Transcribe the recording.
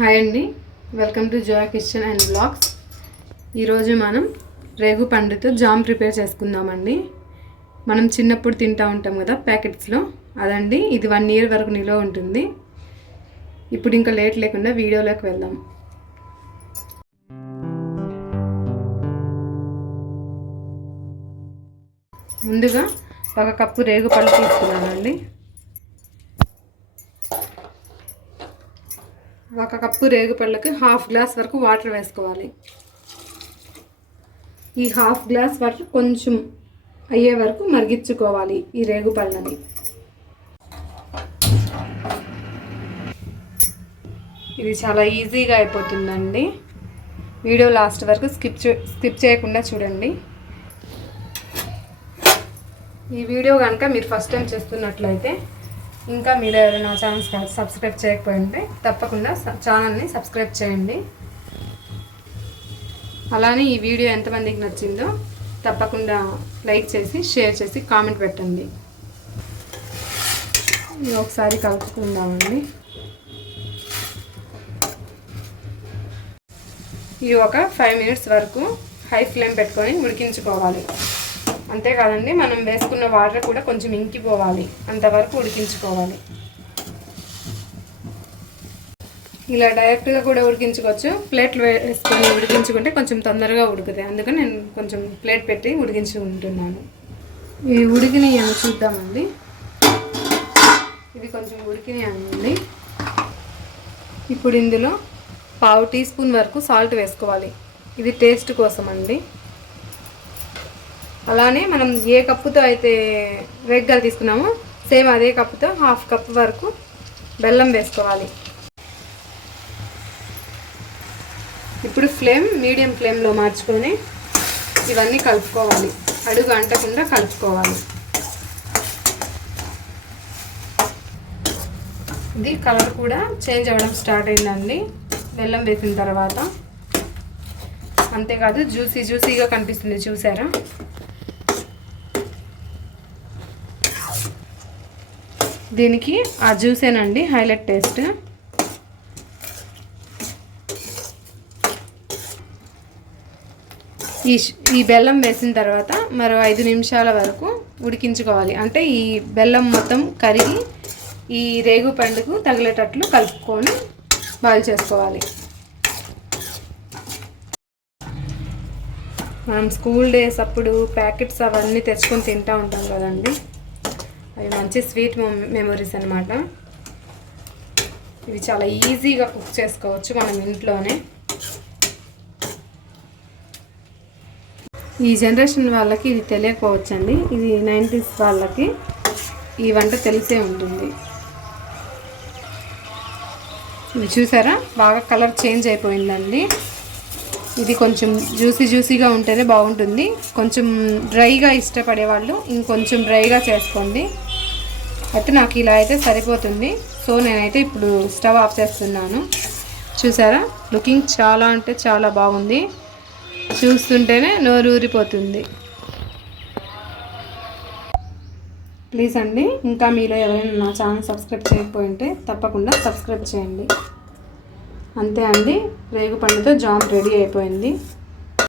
Hi అండి. Welcome to Zoya kitchen and blogs ఈరోజు మనం రేగు పండుతో జామ్ ప్రిపేర్ చేసుకుందామండి. మనం చిన్నప్పుడు తింటూ ఉంటాం కదా ప్యాకెట్స్లో. అదండి ఇది వన్ ఇయర్ వరకు నిల్వ ఉంటుంది. ఇప్పుడు ఇంకా లేట్ లేకుండా వీడియోలోకి వెళ్దాం. ముందుగా ఒక కప్పు రేగు పళ్ళు తీసుకున్నానండి. ఒక కప్పు రేగుపళ్ళకి హాఫ్ గ్లాస్ వరకు వాటర్ వేసుకోవాలి. ఈ హాఫ్ గ్లాస్ వాటర్ కొంచెం అయ్యే వరకు మరిగించుకోవాలి ఈ రేగుపళ్ళని. ఇది చాలా ఈజీగా అయిపోతుందండి. వీడియో లాస్ట్ వరకు స్కిప్ స్కిప్ చేయకుండా చూడండి. ఈ వీడియో కనుక మీరు ఫస్ట్ టైం చేస్తున్నట్లయితే ఇంకా మీరు ఎవరైనా ఛానల్ సబ్స్క్రైబ్ చేయకపోయింటే తప్పకుండా ఛానల్ని సబ్స్క్రైబ్ చేయండి. అలానే ఈ వీడియో ఎంతమందికి నచ్చిందో తప్పకుండా లైక్ చేసి షేర్ చేసి కామెంట్ పెట్టండి. ఒకసారి కలుపుకుందామండి. ఇది ఒక ఫైవ్ మినిట్స్ వరకు హై ఫ్లేమ్ పెట్టుకొని ఉడికించుకోవాలి. అంతేకాదండి మనం వేసుకున్న వాటర్ కూడా కొంచెం ఇంకిపోవాలి. అంతవరకు ఉడికించుకోవాలి. ఇలా డైరెక్ట్గా కూడా ఉడికించుకోవచ్చు. ప్లేట్లు వేసుకొని ఉడికించుకుంటే కొంచెం తొందరగా ఉడుకుతాయి. అందుకని నేను కొంచెం ప్లేట్ పెట్టి ఉడికించుకుంటున్నాను ఇవి ఉడికినాయి చూద్దామండి. ఇవి కొంచెం ఉడికినాయండి ఇప్పుడు ఇందులో పావు టీ స్పూన్ వరకు సాల్ట్ వేసుకోవాలి. ఇది టేస్ట్ కోసం అండి అలానే మనం ఏ కప్పుతో అయితే రేగ్గాలు తీసుకున్నామో సేమ్ అదే కప్పుతో హాఫ్ కప్ వరకు బెల్లం వేసుకోవాలి. ఇప్పుడు ఫ్లేమ్ మీడియం ఫ్లేమ్లో మార్చుకొని ఇవన్నీ కలుపుకోవాలి. అడుగు అంటకుండా కలుపుకోవాలి. ఇది కలర్ కూడా చేంజ్ అవ్వడం స్టార్ట్ అయిందండి. బెల్లం వేసిన తర్వాత. అంతేకాదు జ్యూసీ జ్యూసీగా కనిపిస్తుంది చూసారా? దీనికి ఆ జ్యూసేనండి హైలైట్ టేస్ట్. ఈ ఈ బెల్లం వేసిన తర్వాత మరో ఐదు నిమిషాల వరకు ఉడికించుకోవాలి. అంటే ఈ బెల్లం మొత్తం కరిగి ఈ రేగు పండుకు తగిలేటట్లు కలుపుకొని బాయిల్ చేసుకోవాలి. మనం స్కూల్ డేస్ అప్పుడు ప్యాకెట్స్ అవన్నీ తెచ్చుకొని తింటూ ఉంటాం కదండి. అవి మంచి స్వీట్ మెమొరీస్ అనమాట ఇవి చాలా ఈజీగా కుక్ చేసుకోవచ్చు మనం ఇంట్లోనే. ఈ జనరేషన్ వాళ్ళకి ఇది తెలియకపోవచ్చండి. ఇది నైంటీస్ వాళ్ళకి ఈ వంట తెలిసే ఉంటుంది. ఇది చూసారా? బాగా కలర్ చేంజ్ అయిపోయిందండి. ఇది కొంచెం జ్యూసీ జ్యూసీగా ఉంటేనే బాగుంటుంది. కొంచెం డ్రైగా ఇష్టపడే వాళ్ళు ఇంకొంచెం డ్రైగా చేసుకోండి. అయితే నాకు ఇలా అయితే సరిపోతుంది. సో నేనైతే ఇప్పుడు స్టవ్ ఆఫ్ చేస్తున్నాను. చూసారా? లుకింగ్ చాలా అంటే చాలా బాగుంది. చూస్తుంటేనే నోరు ఊరిపోతుంది. ప్లీజ్ అండి ఇంకా మీలో ఎవరైనా నా ఛానల్ సబ్స్క్రైబ్ చేయకపోయింటే తప్పకుండా సబ్స్క్రైబ్ చేయండి. అంతే అండి రేగు పండుతో జామ్ రెడీ అయిపోయింది.